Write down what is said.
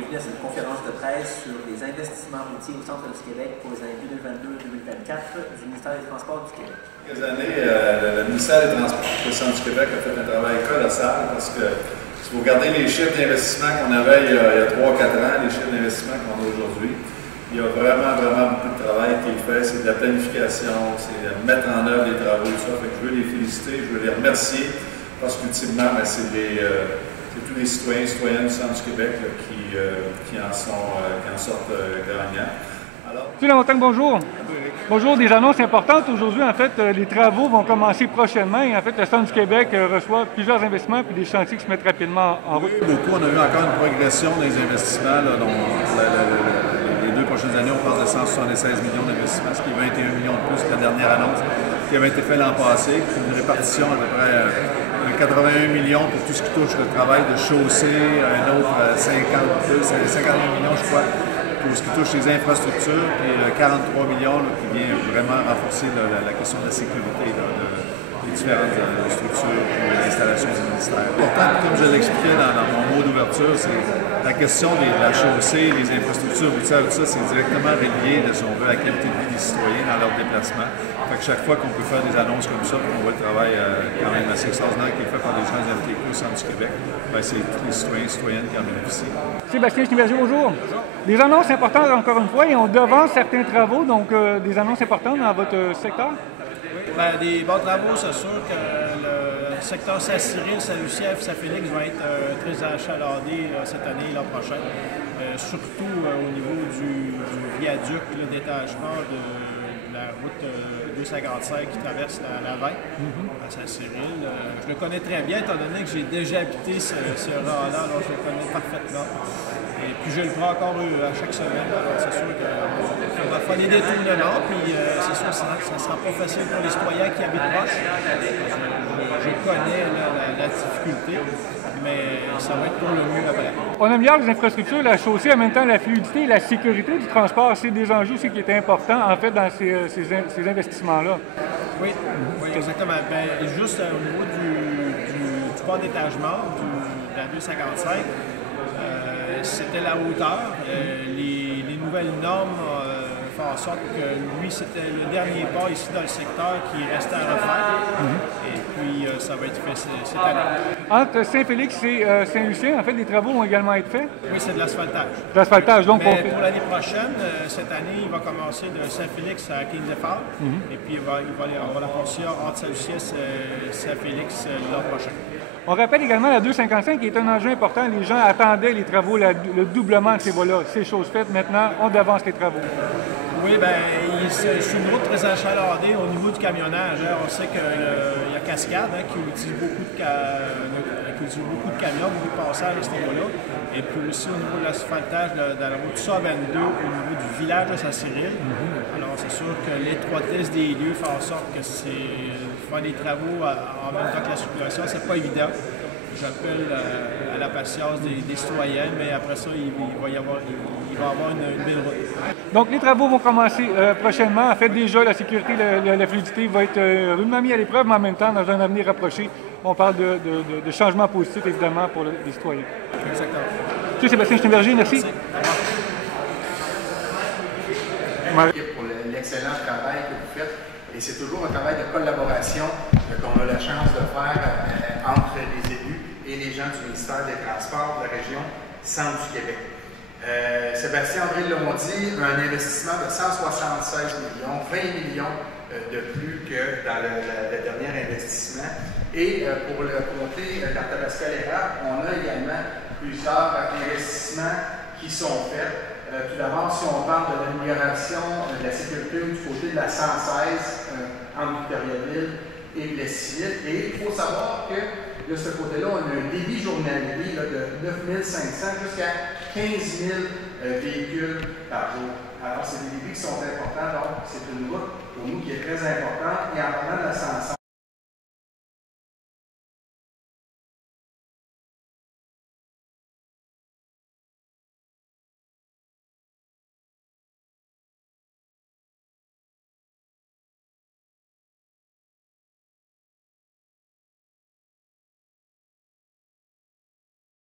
bienvenue à cette conférence de presse sur les investissements routiers au centre du Québec pour les années 2022-2024 du ministère des Transports du Québec. Quelques années, le ministère des Transports au centre du Québec a fait un travail colossal parce que si vous regardez les chiffres d'investissement qu'on avait il y a 3-4 ans, les chiffres d'investissement qu'on a aujourd'hui, il y a vraiment beaucoup de travail qui est fait. C'est de la planification, c'est de mettre en œuvre les travaux, tout ça. Fait que je veux les féliciter, je veux les remercier parce qu'ultimement, c'est tous les citoyens et citoyennes du centre du Québec là, qui en sortent gagnants. Monsieur Lamontagne, bonjour. Bonjour, des annonces importantes. Aujourd'hui, en fait, les travaux vont commencer prochainement et en fait, le Centre du Québec reçoit plusieurs investissements puis des chantiers qui se mettent rapidement en route. Oui, beaucoup. On a vu encore une progression des investissements. Là, dont les 2 prochaines années, on parle de 176 millions d'investissements, ce qui est 21 millions de plus que la dernière annonce qui avait été faite l'an passé. Une répartition à peu près 81 millions pour tout ce qui touche le travail de chaussée, un autre 51 millions, je crois, pour ce qui touche les infrastructures, et 43 millions là, qui vient vraiment renforcer la question de la sécurité des différentes structures et installations du ministère. Pourtant, comme je l'expliquais dans mon mot d'ouverture, c'est la question de la chaussée, les infrastructures routières, tout ça, c'est directement relié, si on veut, à la qualité de vie des citoyens dans leur déplacement. Fait que chaque fois qu'on peut faire des annonces comme ça, on voit le travail quand même assez extraordinaire qui est fait par des gens de LTQ au centre du Québec, c'est tous les citoyens et citoyennes qui en bénéficient. Sébastien Schneeberger, bonjour. Des annonces importantes encore une fois et on devance certains travaux, donc des annonces importantes dans votre secteur? Oui, bien, des bons travaux, c'est sûr que le secteur Saint-Cyril, Saint-Lucien et Saint-Félix va être très achalandé cette année et l'an prochain. Surtout au niveau du viaduc, le détachement de la route 255 qui traverse la Reine à Saint-Cyril. Je le connais très bien étant donné que j'ai déjà habité ce rang-là, alors je le connais parfaitement. Et puis je le prends encore à chaque semaine, alors c'est sûr qu'on va faire des détournements, puis c'est sûr que ça ne sera pas facile pour les citoyens qui habitent proche. Je connais la difficulté, mais ça va être pour le mieux après. On améliore les infrastructures, la chaussée, en même temps la fluidité et la sécurité du transport. C'est des enjeux aussi qui étaient importants en fait dans ces investissements-là. Oui, exactement. Bien, juste au niveau du port d'étagement de la 255, c'était la hauteur. Les nouvelles normes font en sorte que lui, c'était le dernier port ici dans le secteur qui restait à refaire. Et puis, ça va être fait cette année. Entre Saint-Félix et Saint-Lucien, en fait, des travaux vont également être faits? Oui, c'est de l'asphaltage. De l'asphaltage, donc mais pour l'année prochaine, cette année, il va commencer de Saint-Félix à Kings-Effort. Et puis, on va la poursuivre entre Saint-Lucien et Saint-Félix l'an prochain. On rappelle également la 255 qui est un enjeu important. Les gens attendaient les travaux, le doublement de ces voies-là. C'est chose faite. Maintenant, on devance les travaux. Oui, bien, c'est une route très achalandée au niveau du camionnage. On sait qu'il y a Cascade qui utilise beaucoup de camions, beaucoup de passages à ce niveau-là. Et puis aussi au niveau de l'asphaltage de la route SA22 au niveau du village de Saint-Cyril. Alors, c'est sûr que l'étroitesse des lieux fait en sorte que faire des travaux en même temps que la circulation, c'est pas évident. J'appelle à la patience des citoyens, mais après ça, il va y avoir une belle route. Donc, les travaux vont commencer prochainement. En fait, déjà, la sécurité, la fluidité va être rudement mise à l'épreuve, mais en même temps, dans un avenir rapproché, on parle de changements positifs, évidemment, pour les citoyens. Exactement. Monsieur Sébastien Schneeberger, merci. Pour l'excellent travail que vous faites. Et c'est toujours un travail de collaboration qu'on a la chance de faire entre les élus et les gens du ministère des Transports de la région Centre du Québec. Sébastien-André l'ont dit, un investissement de 176 millions, 20 millions de plus que dans le dernier investissement. Et pour le comté d'Arthabasca-Lérard, on a également plusieurs investissements qui sont faits. Tout d'abord, si on parle de l'amélioration de la sécurité du côté de la 116 entre Victoriaville et Plessis-Ville. Et il faut savoir que de ce côté-là, on a un débit journalier de 9 500 jusqu'à 15 000 véhicules par jour. Alors, c'est des débits qui sont importants, donc c'est une route pour nous qui est très importante. Et en parlant de la 116,